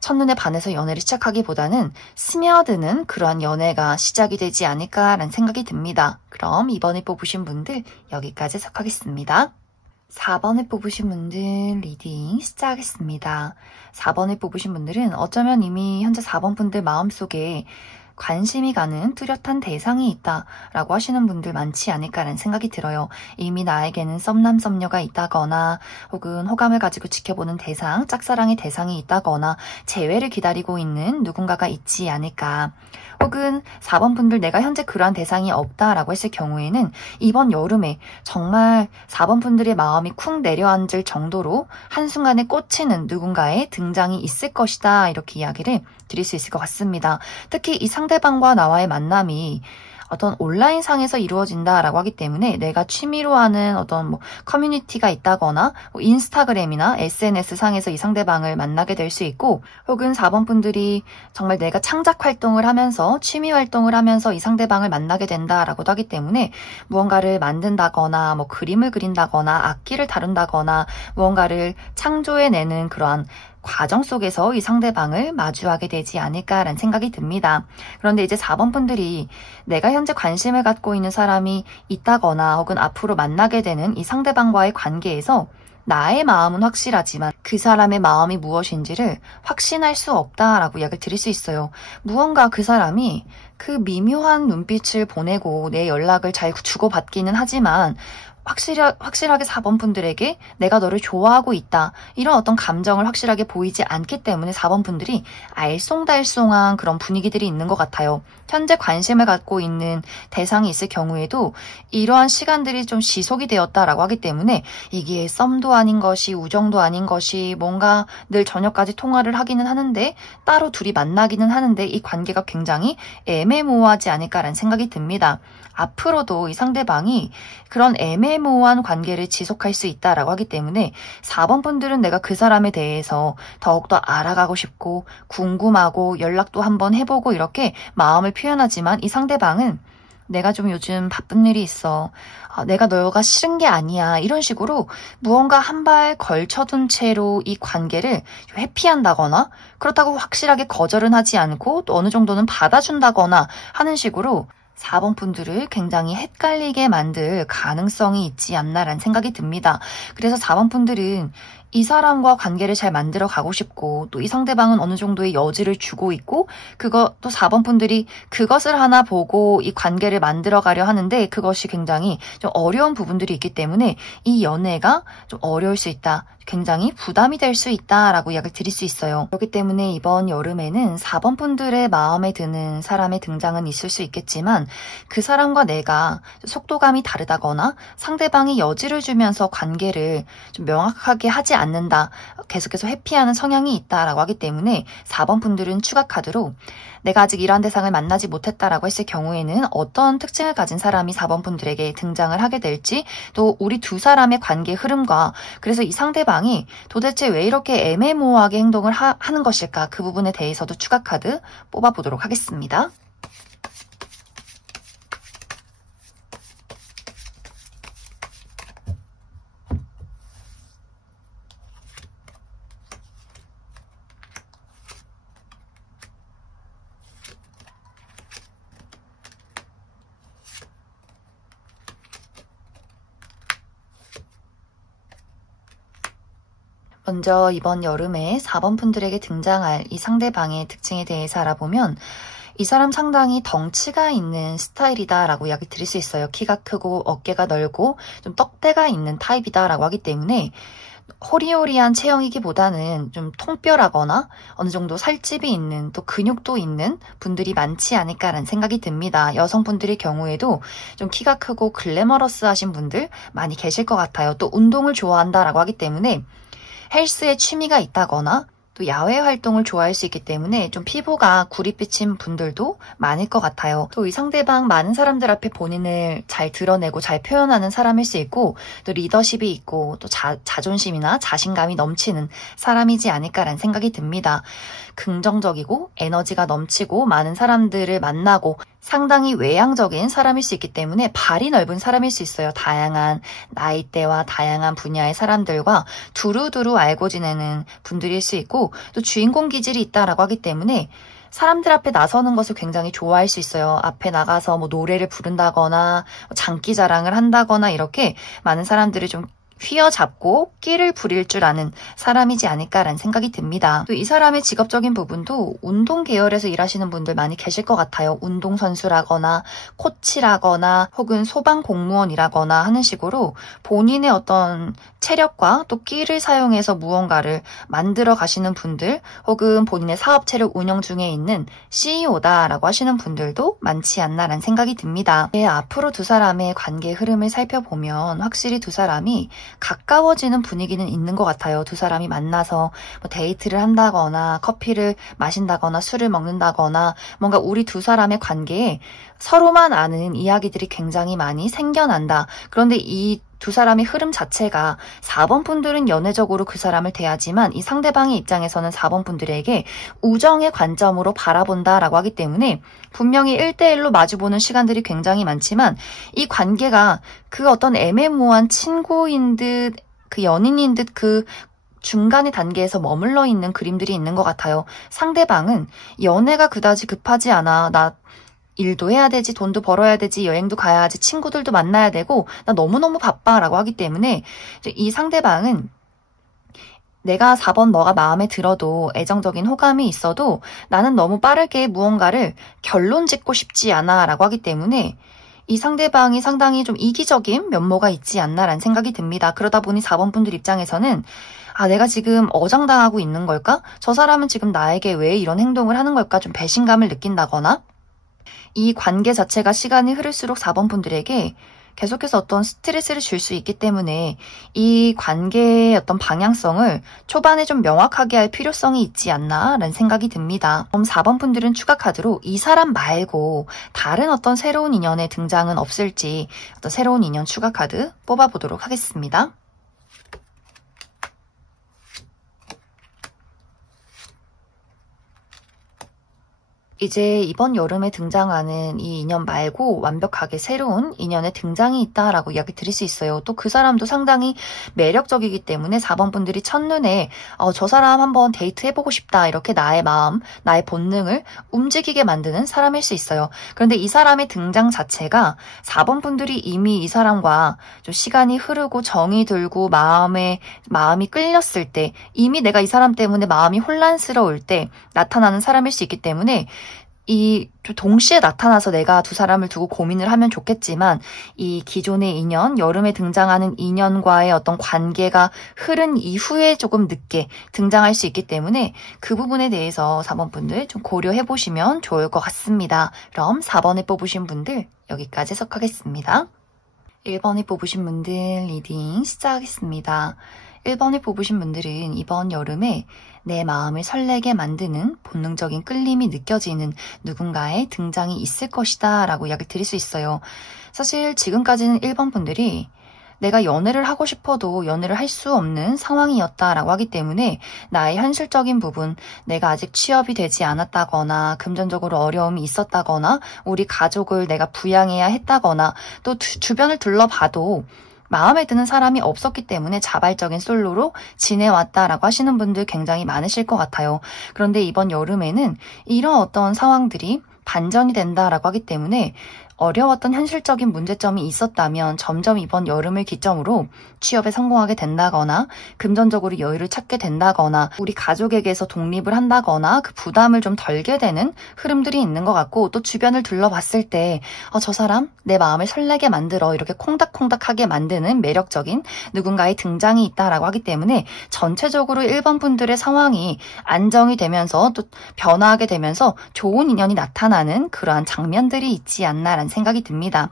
첫눈에 반해서 연애를 시작하기보다는 스며드는 그러한 연애가 시작이 되지 않을까라는 생각이 듭니다. 그럼 이번에 뽑으신 분들 여기까지 해석하겠습니다. 4번을 뽑으신 분들 리딩 시작하겠습니다. 4번을 뽑으신 분들은 어쩌면 이미 현재 4번 분들 마음속에 관심이 가는 뚜렷한 대상이 있다라고 하시는 분들 많지 않을까라는 생각이 들어요. 이미 나에게는 썸남 썸녀가 있다거나 혹은 호감을 가지고 지켜보는 대상, 짝사랑의 대상이 있다거나 재회를 기다리고 있는 누군가가 있지 않을까. 혹은 4번 분들 내가 현재 그러한 대상이 없다라고 했을 경우에는 이번 여름에 정말 4번 분들의 마음이 쿵 내려앉을 정도로 한순간에 꽂히는 누군가의 등장이 있을 것이다 이렇게 이야기를 드릴 수 있을 것 같습니다. 특히 이 상대방과 나와의 만남이 어떤 온라인상에서 이루어진다라고 하기 때문에 내가 취미로 하는 어떤 커뮤니티가 있다거나 인스타그램이나 SNS상에서 이 상대방을 만나게 될 수 있고 혹은 4번 분들이 정말 내가 창작 활동을 하면서 취미 활동을 하면서 이 상대방을 만나게 된다라고도 하기 때문에 무언가를 만든다거나 그림을 그린다거나 악기를 다룬다거나 무언가를 창조해내는 그러한 과정 속에서 이 상대방을 마주하게 되지 않을까라는 생각이 듭니다. 그런데 이제 4번 분들이 내가 현재 관심을 갖고 있는 사람이 있다거나 혹은 앞으로 만나게 되는 이 상대방과의 관계에서 나의 마음은 확실하지만 그 사람의 마음이 무엇인지를 확신할 수 없다라고 이야기를 드릴 수 있어요. 무언가 그 사람이 그 미묘한 눈빛을 보내고 내 연락을 잘 주고받기는 하지만 확실하게 4번 분들에게 내가 너를 좋아하고 있다 이런 어떤 감정을 확실하게 보이지 않기 때문에 4번 분들이 알쏭달쏭한 그런 분위기들이 있는 것 같아요. 현재 관심을 갖고 있는 대상이 있을 경우에도 이러한 시간들이 좀 지속이 되었다라고 하기 때문에 이게 썸도 아닌 것이 우정도 아닌 것이 뭔가 늘 저녁까지 통화를 하기는 하는데 따로 둘이 만나기는 하는데 이 관계가 굉장히 애매모호하지 않을까라는 생각이 듭니다. 앞으로도 이 상대방이 그런 애매모호한 관계를 지속할 수 있다라고 하기 때문에 4번 분들은 내가 그 사람에 대해서 더욱더 알아가고 싶고 궁금하고 연락도 한번 해보고 이렇게 마음을 표현하지만 이 상대방은 내가 좀 요즘 바쁜 일이 있어. 내가 너가 싫은 게 아니야. 이런 식으로 무언가 한 발 걸쳐둔 채로 이 관계를 회피한다거나 그렇다고 확실하게 거절은 하지 않고 또 어느 정도는 받아준다거나 하는 식으로 4번 분들을 굉장히 헷갈리게 만들 가능성이 있지 않나라는 생각이 듭니다. 그래서 4번 분들은 이 사람과 관계를 잘 만들어 가고 싶고 또 이 상대방은 어느 정도의 여지를 주고 있고 그거 또 4번 분들이 그것을 하나 보고 이 관계를 만들어 가려 하는데 그것이 굉장히 좀 어려운 부분들이 있기 때문에 이 연애가 좀 어려울 수 있다. 굉장히 부담이 될 수 있다라고 이야기를 드릴 수 있어요. 그렇기 때문에 이번 여름에는 4번 분들의 마음에 드는 사람의 등장은 있을 수 있겠지만 그 사람과 내가 속도감이 다르다거나 상대방이 여지를 주면서 관계를 좀 명확하게 하지 않는다. 계속해서 회피하는 성향이 있다라고 하기 때문에 4번 분들은 추가 카드로 내가 아직 이러한 대상을 만나지 못했다라고 했을 경우에는 어떤 특징을 가진 사람이 4번 분들에게 등장을 하게 될지 또 우리 두 사람의 관계 흐름과 그래서 이 상대방이 도대체 왜 이렇게 애매모호하게 행동을 하는 것일까 그 부분에 대해서도 추가 카드 뽑아보도록 하겠습니다. 먼저 이번 여름에 4번 분들에게 등장할 이 상대방의 특징에 대해서 알아보면 이 사람 상당히 덩치가 있는 스타일이다 라고 이야기 드릴 수 있어요. 키가 크고 어깨가 넓고 좀 떡대가 있는 타입이다 라고 하기 때문에 호리호리한 체형이기보다는 좀 통뼈라거나 어느 정도 살집이 있는 또 근육도 있는 분들이 많지 않을까라는 생각이 듭니다. 여성분들의 경우에도 좀 키가 크고 글래머러스하신 분들 많이 계실 것 같아요. 또 운동을 좋아한다라고 하기 때문에 헬스에 취미가 있다거나 또 야외 활동을 좋아할 수 있기 때문에 좀 피부가 구릿빛인 분들도 많을 것 같아요. 또 이 상대방 많은 사람들 앞에 본인을 잘 드러내고 잘 표현하는 사람일 수 있고 또 리더십이 있고 또 자존심이나 자신감이 넘치는 사람이지 않을까라는 생각이 듭니다. 긍정적이고 에너지가 넘치고 많은 사람들을 만나고 상당히 외향적인 사람일 수 있기 때문에 발이 넓은 사람일 수 있어요. 다양한 나이대와 다양한 분야의 사람들과 두루두루 알고 지내는 분들일 수 있고 또 주인공 기질이 있다라고 하기 때문에 사람들 앞에 나서는 것을 굉장히 좋아할 수 있어요. 앞에 나가서 뭐 노래를 부른다거나 장기 자랑을 한다거나 이렇게 많은 사람들을 좀 휘어잡고 끼를 부릴 줄 아는 사람이지 않을까라는 생각이 듭니다. 또 이 사람의 직업적인 부분도 운동 계열에서 일하시는 분들 많이 계실 것 같아요. 운동선수라거나 코치라거나 혹은 소방공무원이라거나 하는 식으로 본인의 어떤 체력과 또 끼를 사용해서 무언가를 만들어 가시는 분들 혹은 본인의 사업체를 운영 중에 있는 CEO다라고 하시는 분들도 많지 않나라는 생각이 듭니다. 네, 앞으로 두 사람의 관계 흐름을 살펴보면 확실히 두 사람이 가까워지는 분위기는 있는 것 같아요. 두 사람이 만나서 뭐 데이트를 한다거나 커피를 마신다거나 술을 먹는다거나 뭔가 우리 두 사람의 관계에 서로만 아는 이야기들이 굉장히 많이 생겨난다. 그런데 이 두 사람의 흐름 자체가 4번 분들은 연애적으로 그 사람을 대하지만 이 상대방의 입장에서는 4번 분들에게 우정의 관점으로 바라본다라고 하기 때문에 분명히 1대1로 마주보는 시간들이 굉장히 많지만 이 관계가 그 어떤 애매모호한 친구인 듯 그 연인인 듯 그 중간의 단계에서 머물러 있는 그림들이 있는 것 같아요. 상대방은 연애가 그다지 급하지 않아. 나 일도 해야 되지, 돈도 벌어야 되지, 여행도 가야 하지, 친구들도 만나야 되고 나 너무너무 바빠 라고 하기 때문에 이 상대방은 내가 4번 너가 마음에 들어도 애정적인 호감이 있어도 나는 너무 빠르게 무언가를 결론 짓고 싶지 않아 라고 하기 때문에 이 상대방이 상당히 좀 이기적인 면모가 있지 않나라는 생각이 듭니다. 그러다 보니 4번 분들 입장에서는 아, 내가 지금 어장당하고 있는 걸까? 저 사람은 지금 나에게 왜 이런 행동을 하는 걸까? 좀 배신감을 느낀다거나 이 관계 자체가 시간이 흐를수록 4번 분들에게 계속해서 어떤 스트레스를 줄 수 있기 때문에 이 관계의 어떤 방향성을 초반에 좀 명확하게 할 필요성이 있지 않나라는 생각이 듭니다. 그럼 4번 분들은 추가 카드로 이 사람 말고 다른 어떤 새로운 인연의 등장은 없을지 어떤 새로운 인연 추가 카드 뽑아보도록 하겠습니다. 이제 이번 여름에 등장하는 이 인연 말고 완벽하게 새로운 인연의 등장이 있다라고 이야기 드릴 수 있어요. 또 그 사람도 상당히 매력적이기 때문에 4번 분들이 첫눈에 저 사람 한번 데이트해보고 싶다 이렇게 나의 마음, 나의 본능을 움직이게 만드는 사람일 수 있어요. 그런데 이 사람의 등장 자체가 4번 분들이 이미 이 사람과 좀 시간이 흐르고 정이 들고 마음이 끌렸을 때, 이미 내가 이 사람 때문에 마음이 혼란스러울 때 나타나는 사람일 수 있기 때문에 동시에 나타나서 내가 두 사람을 두고 고민을 하면 좋겠지만, 이 기존의 인연, 여름에 등장하는 인연과의 어떤 관계가 흐른 이후에 조금 늦게 등장할 수 있기 때문에 그 부분에 대해서 4번 분들 좀 고려해 보시면 좋을 것 같습니다. 그럼 4번을 뽑으신 분들 여기까지 해석하겠습니다. 1번을 뽑으신 분들 리딩 시작하겠습니다. 1번을 뽑으신 분들은 이번 여름에 내 마음을 설레게 만드는 본능적인 끌림이 느껴지는 누군가의 등장이 있을 것이다 라고 이야기를 드릴 수 있어요. 사실 지금까지는 1번 분들이 내가 연애를 하고 싶어도 연애를 할 수 없는 상황이었다라고 하기 때문에 나의 현실적인 부분, 내가 아직 취업이 되지 않았다거나 금전적으로 어려움이 있었다거나 우리 가족을 내가 부양해야 했다거나 또 주변을 둘러봐도 마음에 드는 사람이 없었기 때문에 자발적인 솔로로 지내왔다라고 하시는 분들 굉장히 많으실 것 같아요. 그런데 이번 여름에는 이런 어떤 상황들이 반전이 된다라고 하기 때문에 어려웠던 현실적인 문제점이 있었다면 점점 이번 여름을 기점으로 취업에 성공하게 된다거나 금전적으로 여유를 찾게 된다거나 우리 가족에게서 독립을 한다거나 그 부담을 좀 덜게 되는 흐름들이 있는 것 같고, 또 주변을 둘러봤을 때 저 사람 내 마음을 설레게 만들어 이렇게 콩닥콩닥하게 만드는 매력적인 누군가의 등장이 있다라고 하기 때문에 전체적으로 1번 분들의 상황이 안정이 되면서 또 변화하게 되면서 좋은 인연이 나타나는 그러한 장면들이 있지 않나라는 생각이 듭니다.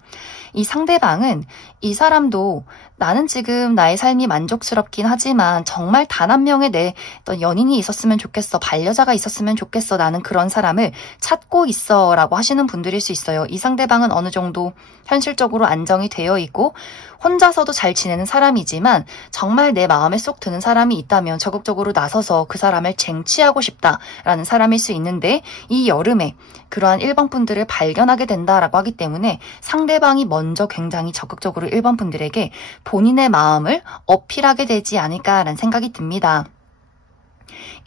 이 상대방은 이 사람도 나는 지금 나의 삶이 만족스럽긴 하지만 정말 단 한 명의 내 어떤 연인이 있었으면 좋겠어, 반려자가 있었으면 좋겠어, 나는 그런 사람을 찾고 있어 라고 하시는 분들일 수 있어요. 이 상대방은 어느 정도 현실적으로 안정이 되어 있고 혼자서도 잘 지내는 사람이지만 정말 내 마음에 쏙 드는 사람이 있다면 적극적으로 나서서 그 사람을 쟁취하고 싶다라는 사람일 수 있는데, 이 여름에 그러한 1번 분들을 발견하게 된다라고 하기 때문에 상대방이 먼저 굉장히 적극적으로 1번 분들에게 본인의 마음을 어필하게 되지 않을까라는 생각이 듭니다.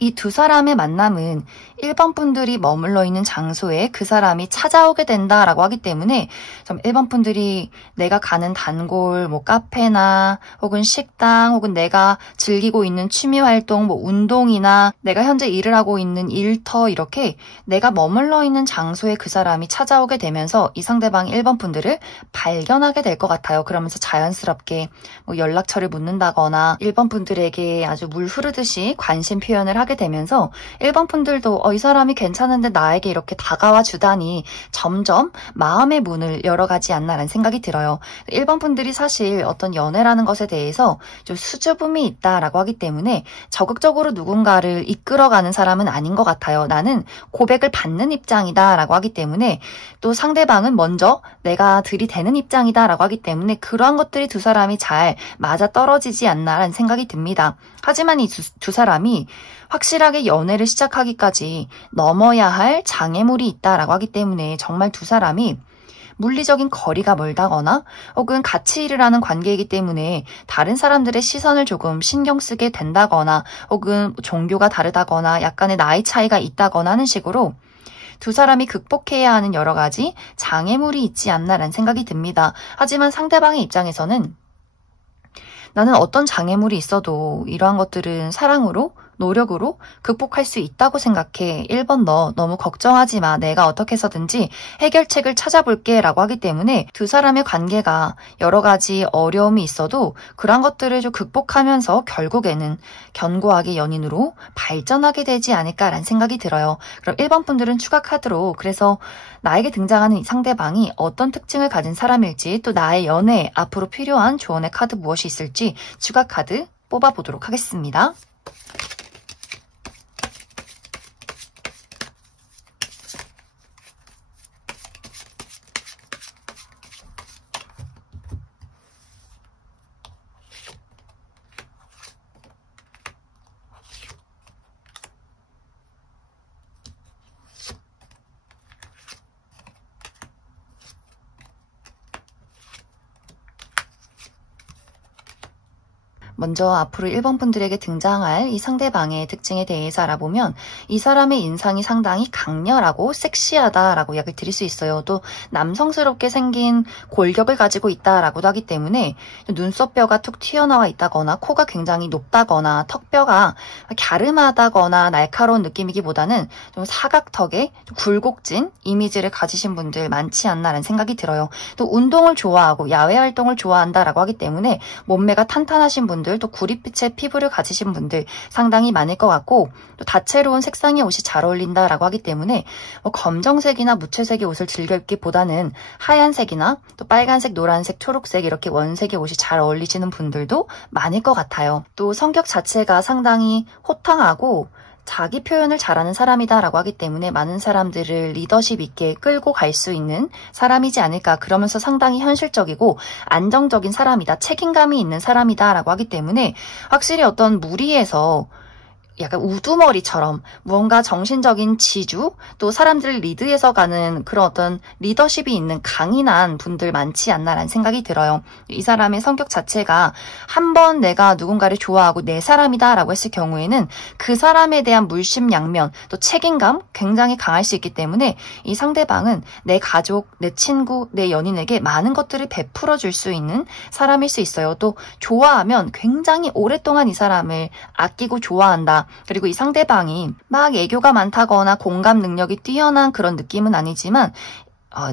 이 두 사람의 만남은 1번 분들이 머물러 있는 장소에 그 사람이 찾아오게 된다라고 하기 때문에 1번 분들이 내가 가는 단골, 카페나 혹은 식당, 혹은 내가 즐기고 있는 취미 활동, 운동이나 내가 현재 일을 하고 있는 일터, 이렇게 내가 머물러 있는 장소에 그 사람이 찾아오게 되면서 이 상대방 1번 분들을 발견하게 될 것 같아요. 그러면서 자연스럽게 연락처를 묻는다거나 1번 분들에게 아주 물 흐르듯이 관심 표현을 하게 되면서 1번 분들도 이 사람이 괜찮은데 나에게 이렇게 다가와 주다니 점점 마음의 문을 열어가지 않나라는 생각이 들어요. 1번 분들이 사실 어떤 연애라는 것에 대해서 좀 수줍음이 있다라고 하기 때문에 적극적으로 누군가를 이끌어가는 사람은 아닌 것 같아요. 나는 고백을 받는 입장이다라고 하기 때문에, 또 상대방은 먼저 내가 들이대는 입장이다라고 하기 때문에 그러한 것들이 두 사람이 잘 맞아떨어지지 않나라는 생각이 듭니다. 하지만 이 두 사람이 확실하게 연애를 시작하기까지 넘어야 할 장애물이 있다라고 하기 때문에 정말 두 사람이 물리적인 거리가 멀다거나 혹은 같이 일을 하는 관계이기 때문에 다른 사람들의 시선을 조금 신경 쓰게 된다거나 혹은 종교가 다르다거나 약간의 나이 차이가 있다거나 하는 식으로 두 사람이 극복해야 하는 여러 가지 장애물이 있지 않나라는 생각이 듭니다. 하지만 상대방의 입장에서는 나는 어떤 장애물이 있어도 이러한 것들은 사랑으로, 노력으로 극복할 수 있다고 생각해. 1번 너 너무 걱정하지 마. 내가 어떻게 해서든지 해결책을 찾아볼게 라고 하기 때문에 두 사람의 관계가 여러 가지 어려움이 있어도 그런 것들을 좀 극복하면서 결국에는 견고하게 연인으로 발전하게 되지 않을까라는 생각이 들어요. 그럼 1번 분들은 추가 카드로 그래서 나에게 등장하는 이 상대방이 어떤 특징을 가진 사람일지, 또 나의 연애에 앞으로 필요한 조언의 카드 무엇이 있을지 추가 카드 뽑아보도록 하겠습니다. 먼저 앞으로 1번 분들에게 등장할 이 상대방의 특징에 대해서 알아보면 이 사람의 인상이 상당히 강렬하고 섹시하다라고 이야기를 드릴 수 있어요. 또 남성스럽게 생긴 골격을 가지고 있다라고도 하기 때문에 눈썹뼈가 툭 튀어나와 있다거나 코가 굉장히 높다거나 턱뼈가 갸름하다거나 날카로운 느낌이기보다는 좀 사각턱에 좀 굴곡진 이미지를 가지신 분들 많지 않나라는 생각이 들어요. 또 운동을 좋아하고 야외 활동을 좋아한다라고 하기 때문에 몸매가 탄탄하신 분들, 또 구릿빛의 피부를 가지신 분들 상당히 많을 것 같고, 또 다채로운 색상의 옷이 잘 어울린다라고 하기 때문에 검정색이나 무채색의 옷을 즐겨 입기보다는 하얀색이나 또 빨간색, 노란색, 초록색 이렇게 원색의 옷이 잘 어울리시는 분들도 많을 것 같아요. 또 성격 자체가 상당히 호탕하고 자기 표현을 잘하는 사람이다라고 하기 때문에 많은 사람들을 리더십 있게 끌고 갈 수 있는 사람이지 않을까. 그러면서 상당히 현실적이고 안정적인 사람이다, 책임감이 있는 사람이다라고 하기 때문에 확실히 어떤 무리에서 약간 우두머리처럼 무언가 정신적인 지주, 또 사람들을 리드해서 가는 그런 어떤 리더십이 있는 강인한 분들 많지 않나라는 생각이 들어요. 이 사람의 성격 자체가 한번 내가 누군가를 좋아하고 내 사람이다라고 했을 경우에는 그 사람에 대한 물심양면, 또 책임감 굉장히 강할 수 있기 때문에 이 상대방은 내 가족, 내 친구, 내 연인에게 많은 것들을 베풀어 줄 수 있는 사람일 수 있어요. 또 좋아하면 굉장히 오랫동안 이 사람을 아끼고 좋아한다. 그리고 이 상대방이 막 애교가 많다거나 공감 능력이 뛰어난 그런 느낌은 아니지만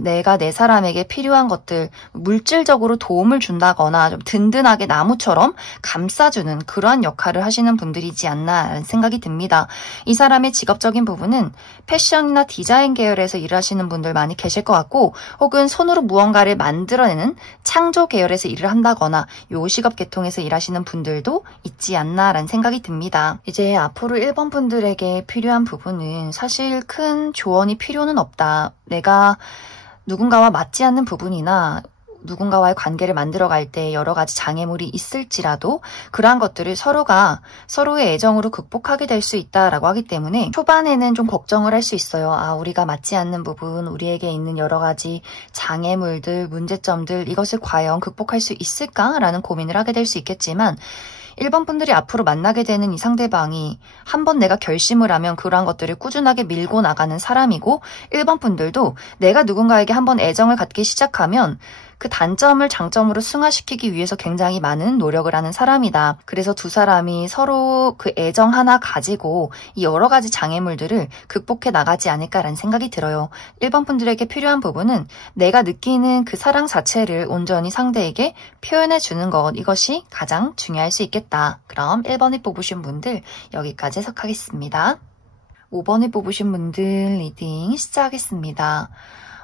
내가 내 사람에게 필요한 것들 물질적으로 도움을 준다거나 좀 든든하게 나무처럼 감싸주는 그러한 역할을 하시는 분들이지 않나라는 생각이 듭니다. 이 사람의 직업적인 부분은 패션이나 디자인 계열에서 일하시는 분들 많이 계실 것 같고, 혹은 손으로 무언가를 만들어내는 창조 계열에서 일을 한다거나 요식업 계통에서 일하시는 분들도 있지 않나라는 생각이 듭니다. 이제 앞으로 1번 분들에게 필요한 부분은 사실 큰 조언이 필요는 없다. 내가 누군가와 맞지 않는 부분이나 누군가와의 관계를 만들어갈 때 여러 가지 장애물이 있을지라도 그러한 것들을 서로가 서로의 애정으로 극복하게 될 수 있다라고 하기 때문에 초반에는 좀 걱정을 할 수 있어요. 우리가 맞지 않는 부분, 우리에게 있는 여러 가지 장애물들, 문제점들, 이것을 과연 극복할 수 있을까라는 고민을 하게 될 수 있겠지만 1번 분들이 앞으로 만나게 되는 이 상대방이 한번 내가 결심을 하면 그러한 것들을 꾸준하게 밀고 나가는 사람이고, 1번 분들도 내가 누군가에게 한번 애정을 갖기 시작하면 그 단점을 장점으로 승화시키기 위해서 굉장히 많은 노력을 하는 사람이다. 그래서 두 사람이 서로 그 애정 하나 가지고 이 여러 가지 장애물들을 극복해 나가지 않을까라는 생각이 들어요. 1번 분들에게 필요한 부분은 내가 느끼는 그 사랑 자체를 온전히 상대에게 표현해 주는 것, 이것이 가장 중요할 수 있겠다. 그럼 1번을 뽑으신 분들 여기까지 해석하겠습니다. 5번을 뽑으신 분들 리딩 시작하겠습니다.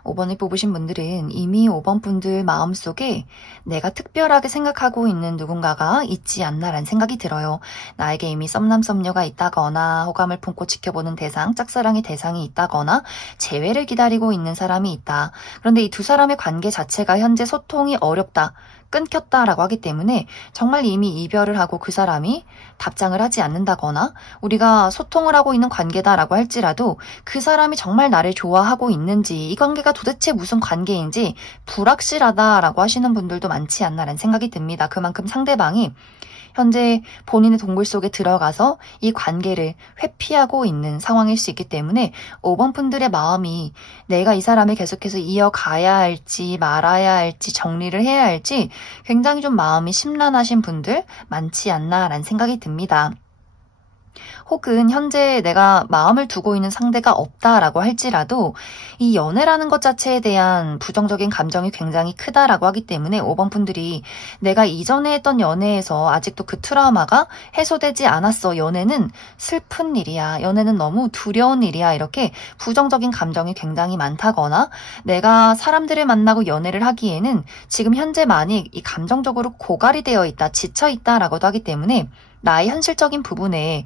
5번을 뽑으신 분들은 이미 5번 분들 마음속에 내가 특별하게 생각하고 있는 누군가가 있지 않나라는 생각이 들어요. 나에게 이미 썸남썸녀가 있다거나 호감을 품고 지켜보는 대상, 짝사랑의 대상이 있다거나 재회를 기다리고 있는 사람이 있다. 그런데 이 두 사람의 관계 자체가 현재 소통이 어렵다, 끊겼다라고 하기 때문에 정말 이미 이별을 하고 그 사람이 답장을 하지 않는다거나 우리가 소통을 하고 있는 관계다라고 할지라도 그 사람이 정말 나를 좋아하고 있는지, 이 관계가 도대체 무슨 관계인지 불확실하다라고 하시는 분들도 많지 않나라는 생각이 듭니다. 그만큼 상대방이 현재 본인의 동굴 속에 들어가서 이 관계를 회피하고 있는 상황일 수 있기 때문에 5번 분들의 마음이 내가 이 사람을 계속해서 이어가야 할지 말아야 할지 정리를 해야 할지 굉장히 좀 마음이 심란하신 분들 많지 않나라는 생각이 듭니다. 혹은 현재 내가 마음을 두고 있는 상대가 없다라고 할지라도 이 연애라는 것 자체에 대한 부정적인 감정이 굉장히 크다라고 하기 때문에 5번 분들이 내가 이전에 했던 연애에서 아직도 그 트라우마가 해소되지 않았어. 연애는 슬픈 일이야. 연애는 너무 두려운 일이야. 이렇게 부정적인 감정이 굉장히 많다거나 내가 사람들을 만나고 연애를 하기에는 지금 현재 만약 이 감정적으로 고갈이 되어 있다, 지쳐 있다라고도 하기 때문에 나의 현실적인 부분에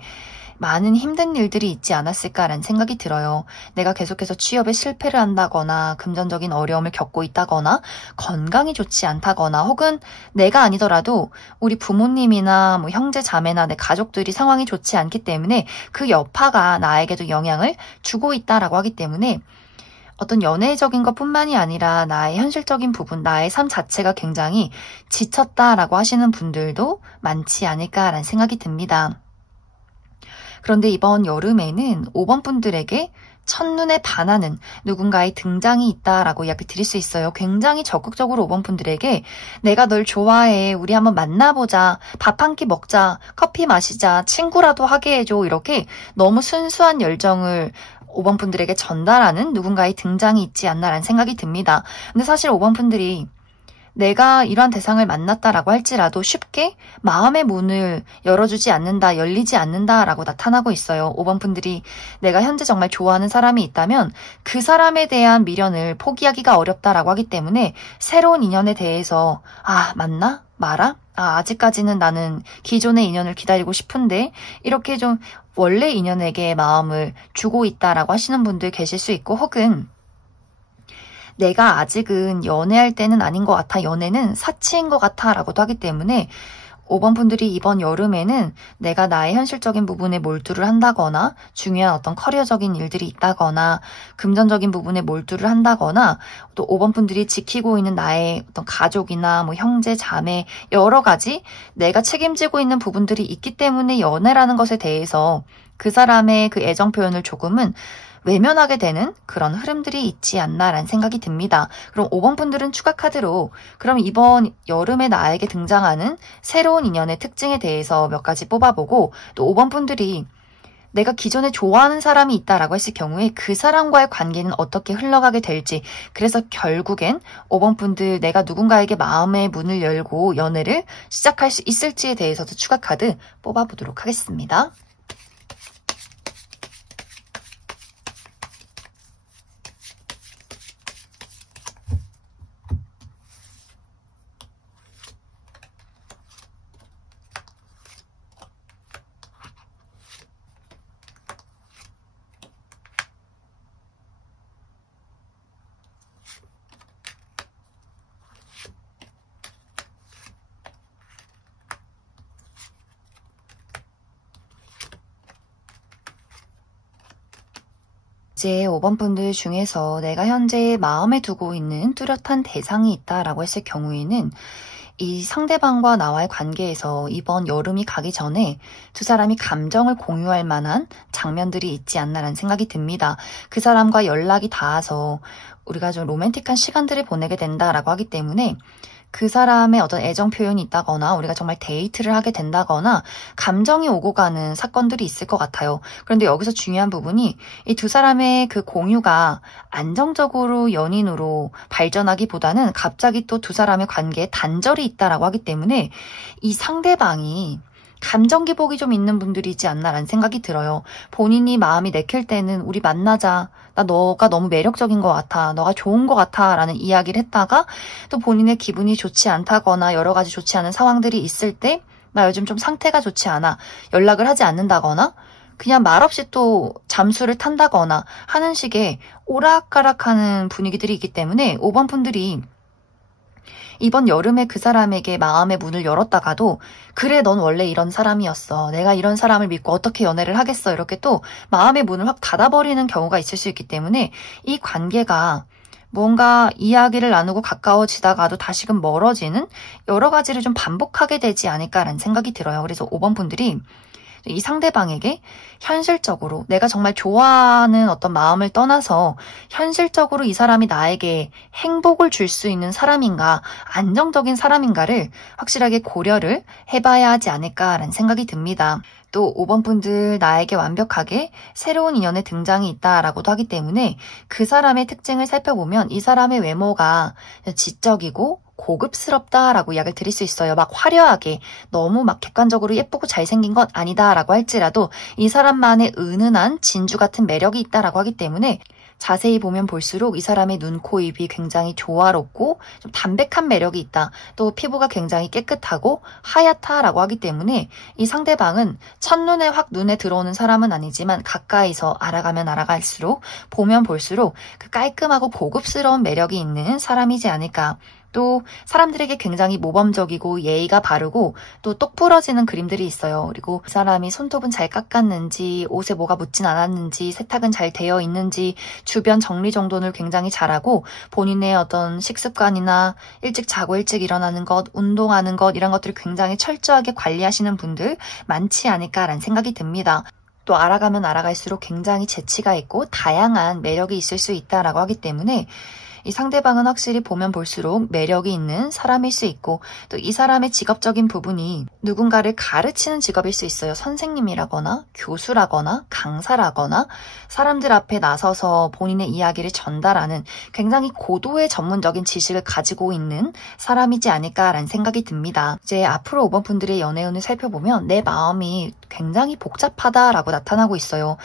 많은 힘든 일들이 있지 않았을까라는 생각이 들어요. 내가 계속해서 취업에 실패를 한다거나 금전적인 어려움을 겪고 있다거나 건강이 좋지 않다거나 혹은 내가 아니더라도 우리 부모님이나 뭐 형제 자매나 내 가족들이 상황이 좋지 않기 때문에 그 여파가 나에게도 영향을 주고 있다라고 하기 때문에 어떤 연애적인 것뿐만이 아니라 나의 현실적인 부분, 나의 삶 자체가 굉장히 지쳤다라고 하시는 분들도 많지 않을까라는 생각이 듭니다. 그런데 이번 여름에는 5번 분들에게 첫눈에 반하는 누군가의 등장이 있다라고 이야기 드릴 수 있어요. 굉장히 적극적으로 5번 분들에게 내가 널 좋아해, 우리 한번 만나보자, 밥 한 끼 먹자, 커피 마시자, 친구라도 하게 해줘, 이렇게 너무 순수한 열정을 5번 분들에게 전달하는 누군가의 등장이 있지 않나라는 생각이 듭니다. 근데 사실 5번 분들이 내가 이러한 대상을 만났다라고 할지라도 쉽게 마음의 문을 열어주지 않는다, 열리지 않는다라고 나타나고 있어요. 5번 분들이 내가 현재 정말 좋아하는 사람이 있다면 그 사람에 대한 미련을 포기하기가 어렵다라고 하기 때문에 새로운 인연에 대해서 맞나? 말아? 아직까지는 나는 기존의 인연을 기다리고 싶은데 이렇게 좀 원래 인연에게 마음을 주고 있다라고 하시는 분들 계실 수 있고, 혹은 내가 아직은 연애할 때는 아닌 것 같아, 연애는 사치인 것 같아 라고도 하기 때문에 5번 분들이 이번 여름에는 내가 나의 현실적인 부분에 몰두를 한다거나 중요한 어떤 커리어적인 일들이 있다거나 금전적인 부분에 몰두를 한다거나 또 5번 분들이 지키고 있는 나의 어떤 가족이나 뭐 형제, 자매 여러 가지 내가 책임지고 있는 부분들이 있기 때문에 연애라는 것에 대해서 그 사람의 그 애정 표현을 조금은 외면하게 되는 그런 흐름들이 있지 않나라는 생각이 듭니다. 그럼 5번 분들은 추가 카드로 그럼 이번 여름에 나에게 등장하는 새로운 인연의 특징에 대해서 몇 가지 뽑아보고, 또 5번 분들이 내가 기존에 좋아하는 사람이 있다라고 했을 경우에 그 사람과의 관계는 어떻게 흘러가게 될지, 그래서 결국엔 5번 분들 내가 누군가에게 마음의 문을 열고 연애를 시작할 수 있을지에 대해서도 추가 카드 뽑아보도록 하겠습니다. 이제 5번 분들 중에서 내가 현재 마음에 두고 있는 뚜렷한 대상이 있다라고 했을 경우에는 이 상대방과 나와의 관계에서 이번 여름이 가기 전에 두 사람이 감정을 공유할 만한 장면들이 있지 않나라는 생각이 듭니다. 그 사람과 연락이 닿아서 우리가 좀 로맨틱한 시간들을 보내게 된다라고 하기 때문에 그 사람의 어떤 애정 표현이 있다거나 우리가 정말 데이트를 하게 된다거나 감정이 오고 가는 사건들이 있을 것 같아요. 그런데 여기서 중요한 부분이 이 두 사람의 그 공유가 안정적으로 연인으로 발전하기보다는 갑자기 또 두 사람의 관계에 단절이 있다라고 하기 때문에 이 상대방이 감정 기복이 좀 있는 분들이지 않나라는 생각이 들어요. 본인이 마음이 내킬 때는 우리 만나자, 나 너가 너무 매력적인 것 같아, 너가 좋은 것 같아 라는 이야기를 했다가 또 본인의 기분이 좋지 않다거나 여러 가지 좋지 않은 상황들이 있을 때 나 요즘 좀 상태가 좋지 않아, 연락을 하지 않는다거나 그냥 말없이 또 잠수를 탄다거나 하는 식의 오락가락하는 분위기들이 있기 때문에 5번 분들이 이번 여름에 그 사람에게 마음의 문을 열었다가도 그래, 넌 원래 이런 사람이었어, 내가 이런 사람을 믿고 어떻게 연애를 하겠어, 이렇게 또 마음의 문을 확 닫아버리는 경우가 있을 수 있기 때문에 이 관계가 뭔가 이야기를 나누고 가까워지다가도 다시금 멀어지는 여러 가지를 좀 반복하게 되지 않을까라는 생각이 들어요. 그래서 5번 분들이 이 상대방에게 현실적으로 내가 정말 좋아하는 어떤 마음을 떠나서 현실적으로 이 사람이 나에게 행복을 줄 수 있는 사람인가, 안정적인 사람인가를 확실하게 고려를 해봐야 하지 않을까라는 생각이 듭니다. 또 5번 분들 나에게 완벽하게 새로운 인연의 등장이 있다라고도 하기 때문에 그 사람의 특징을 살펴보면 이 사람의 외모가 지적이고 고급스럽다라고 이야기를 드릴 수 있어요. 막 화려하게 너무 막 객관적으로 예쁘고 잘생긴 것 아니다라고 할지라도 이 사람만의 은은한 진주 같은 매력이 있다라고 하기 때문에 자세히 보면 볼수록 이 사람의 눈, 코, 입이 굉장히 조화롭고 좀 담백한 매력이 있다. 또 피부가 굉장히 깨끗하고 하얗다라고 하기 때문에 이 상대방은 첫눈에 확 눈에 들어오는 사람은 아니지만 가까이서 알아가면 알아갈수록 보면 볼수록 그 깔끔하고 고급스러운 매력이 있는 사람이지 않을까. 또 사람들에게 굉장히 모범적이고 예의가 바르고 또 똑부러지는 그림들이 있어요. 그리고 그 사람이 손톱은 잘 깎았는지, 옷에 뭐가 묻진 않았는지, 세탁은 잘 되어 있는지, 주변 정리정돈을 굉장히 잘하고 본인의 어떤 식습관이나 일찍 자고 일찍 일어나는 것, 운동하는 것 이런 것들을 굉장히 철저하게 관리하시는 분들 많지 않을까라는 생각이 듭니다. 또 알아가면 알아갈수록 굉장히 재치가 있고 다양한 매력이 있을 수 있다라고 하기 때문에 이 상대방은 확실히 보면 볼수록 매력이 있는 사람일 수 있고 또 이 사람의 직업적인 부분이 누군가를 가르치는 직업일 수 있어요. 선생님이라거나 교수라거나 강사라거나 사람들 앞에 나서서 본인의 이야기를 전달하는 굉장히 고도의 전문적인 지식을 가지고 있는 사람이지 않을까라는 생각이 듭니다. 이제 앞으로 5번 분들의 연애운을 살펴보면 내 마음이 굉장히 복잡하다라고 나타나고 있어요.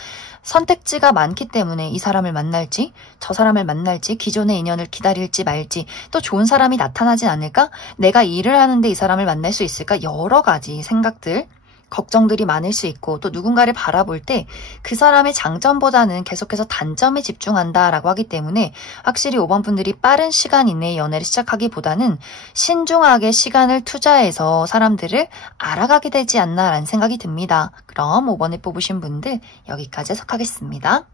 선택지가 많기 때문에 이 사람을 만날지 저 사람을 만날지 기존의 인연을 기다릴지 말지 또 좋은 사람이 나타나진 않을까? 내가 일을 하는데 이 사람을 만날 수 있을까? 여러 가지 생각들 걱정들이 많을 수 있고 또 누군가를 바라볼 때 그 사람의 장점보다는 계속해서 단점에 집중한다라고 하기 때문에 확실히 5번 분들이 빠른 시간 이내에 연애를 시작하기보다는 신중하게 시간을 투자해서 사람들을 알아가게 되지 않나라는 생각이 듭니다. 그럼 5번을 뽑으신 분들 여기까지 해석하겠습니다.